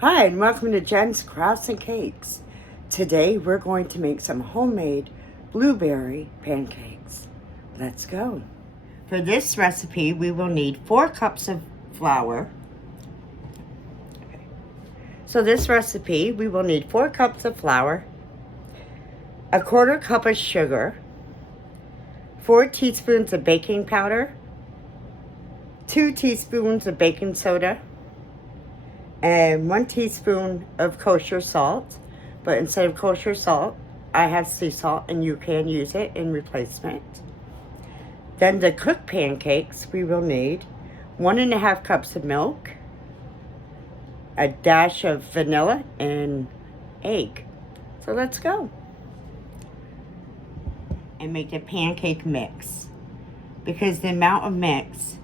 Hi, and welcome to Jen's Crafts and Cakes. Today we're going to make some homemade blueberry pancakes. Let's go. For this recipe, we will need 4 cups of flour. So this recipe, we will need 4 cups of flour, a 1/4 cup of sugar, 4 teaspoons of baking powder, 2 teaspoons of baking soda, and 1 teaspoon of kosher salt. But instead of kosher salt, I have sea salt, and you can use it in replacement. Then to cook pancakes, we will need 1½ cups of milk, a dash of vanilla, and egg. So let's go. And make the pancake mix. Because the amount of mix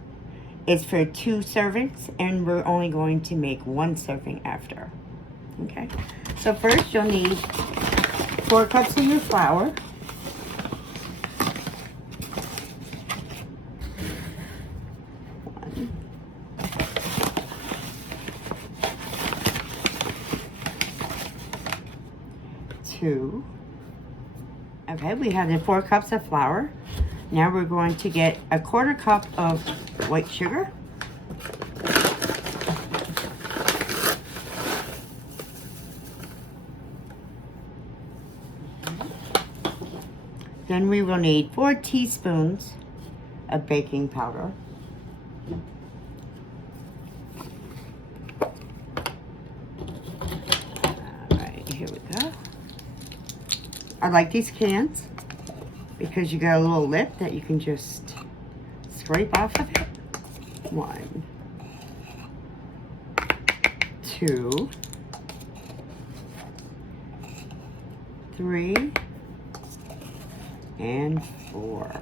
is for 2 servings, and we're only going to make 1 serving after. Okay, so first you'll need 4 cups of your flour, 1, 2. Okay, we have the 4 cups of flour. Now we're going to get a 1/4 cup of white sugar. Then we will need 4 teaspoons of baking powder. All right, here we go. I like these cans because you got a little lip that you can just scrape off of it. 1, 2, 3, and 4.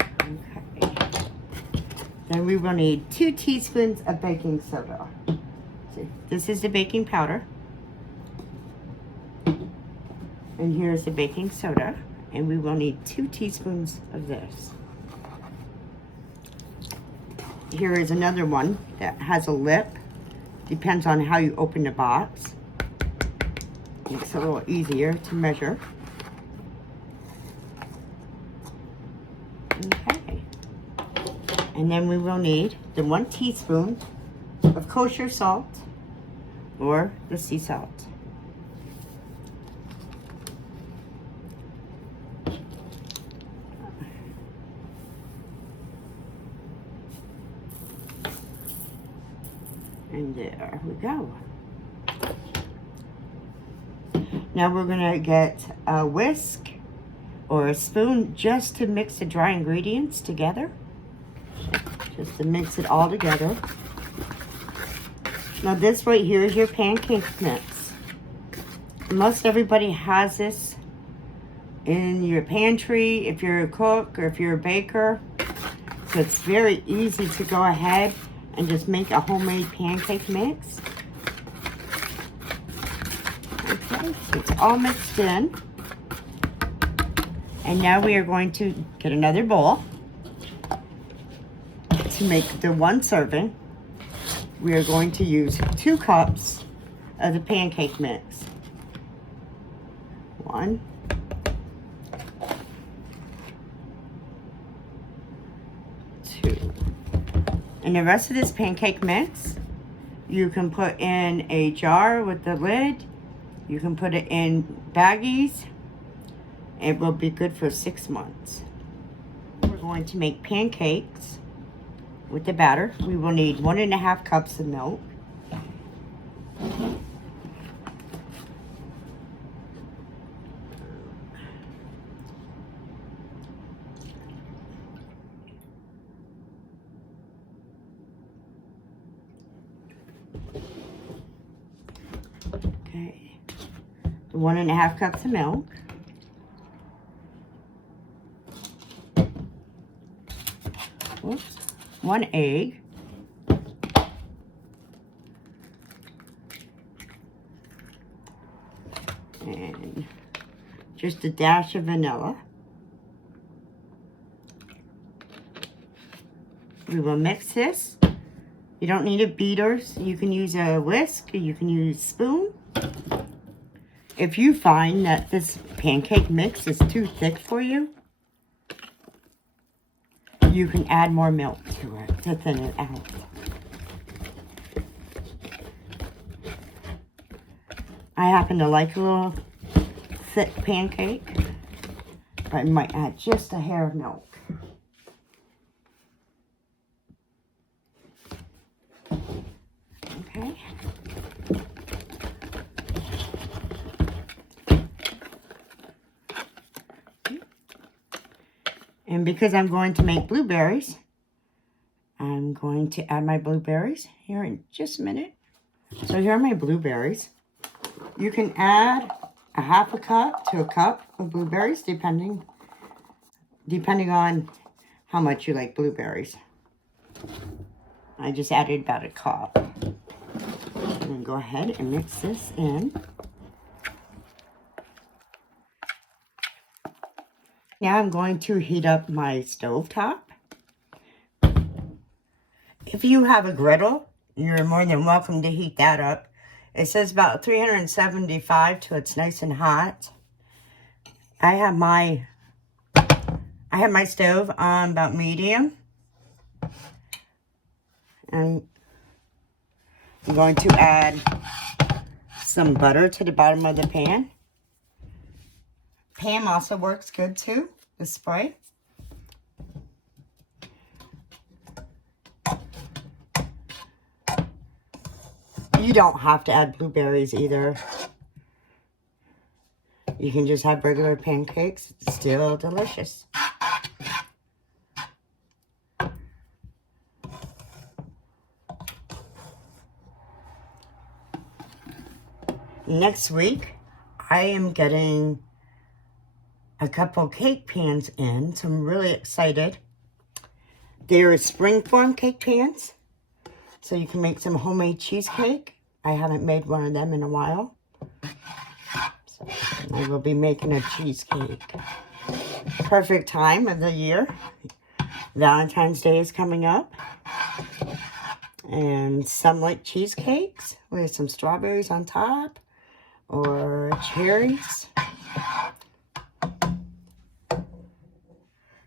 Okay. Then we will need 2 teaspoons of baking soda. See, this is the baking powder. And here's the baking soda. And we will need 2 teaspoons of this. Here is another one that has a lip. Depends on how you open the box. Makes it a little easier to measure. Okay. And then we will need the 1 teaspoon of kosher salt or the sea salt. And there we go. Now we're gonna get a whisk or a spoon just to mix the dry ingredients together. Just to mix it all together. Now this right here is your pancake mix. Most everybody has this in your pantry if you're a cook or if you're a baker. So it's very easy to go ahead and just make a homemade pancake mix. Okay, so it's all mixed in. And now we are going to get another bowl to make the 1 serving. We are going to use 2 cups of the pancake mix. 1, 2. And the rest of this pancake mix, you can put in a jar with the lid. You can put it in baggies. It will be good for 6 months. We're going to make pancakes with the batter. We will need 1½ cups of milk. Okay, 1½ cups of milk. Oops. 1 egg. And just a dash of vanilla. We will mix this You don't need a beater. You can use a whisk, or you can use a spoon. If you find that this pancake mix is too thick for you, you can add more milk to it to thin it out. I happen to like a little thick pancake, but I might add just a hair of milk. Okay. And because I'm going to make blueberries, I'm going to add my blueberries here in just a minute. So here are my blueberries. You can add a half a cup to a cup of blueberries, depending on how much you like blueberries. I just added about a cup. I'm going to go ahead and mix this in. Now I'm going to heat up my stovetop. If you have a griddle, you're more than welcome to heat that up. It says about 375 till it's nice and hot. I have my stove on about medium. And I'm going to add some butter to the bottom of the pan. Ham also works good too, the spray. You don't have to add blueberries either. You can just have regular pancakes. It's still delicious. Next week, I am getting a couple cake pans in, so I'm really excited. They're springform cake pans, so you can make some homemade cheesecake. I haven't made one of them in a while, so I will be making a cheesecake. Perfect time of the year. Valentine's Day is coming up, and some like cheesecakes with some strawberries on top or cherries.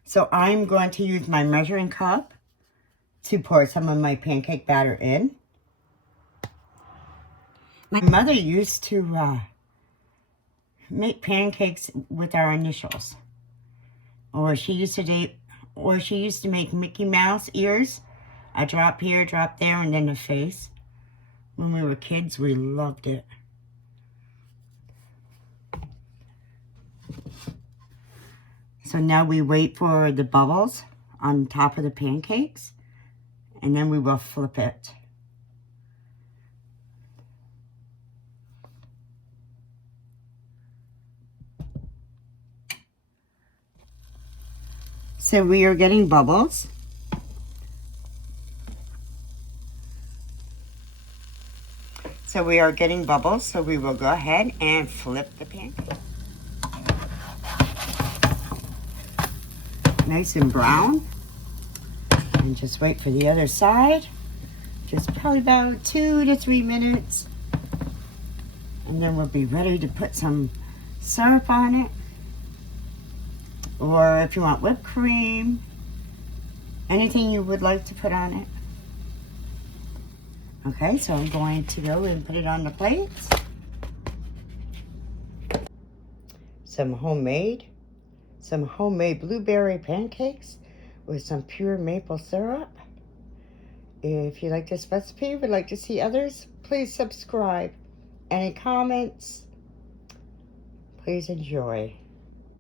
So I'm going to use my measuring cup to pour some of my pancake batter in. My mother used to make pancakes with our initials. Or she used to make Mickey Mouse ears. A drop here, drop there, and then a face. When we were kids, we loved it. So now we wait for the bubbles on top of the pancakes, and then we will flip it. So we are getting bubbles. So we will go ahead and flip the pancake. Nice and brown. And just wait for the other side. Just probably about 2 to 3 minutes. And then we'll be ready to put some syrup on it. Or if you want whipped cream, anything you would like to put on it. Okay, so I'm going to go and put it on the plates. Some homemade blueberry pancakes with some pure maple syrup. If you like this recipe, would like to see others, please subscribe. Any comments? Please enjoy.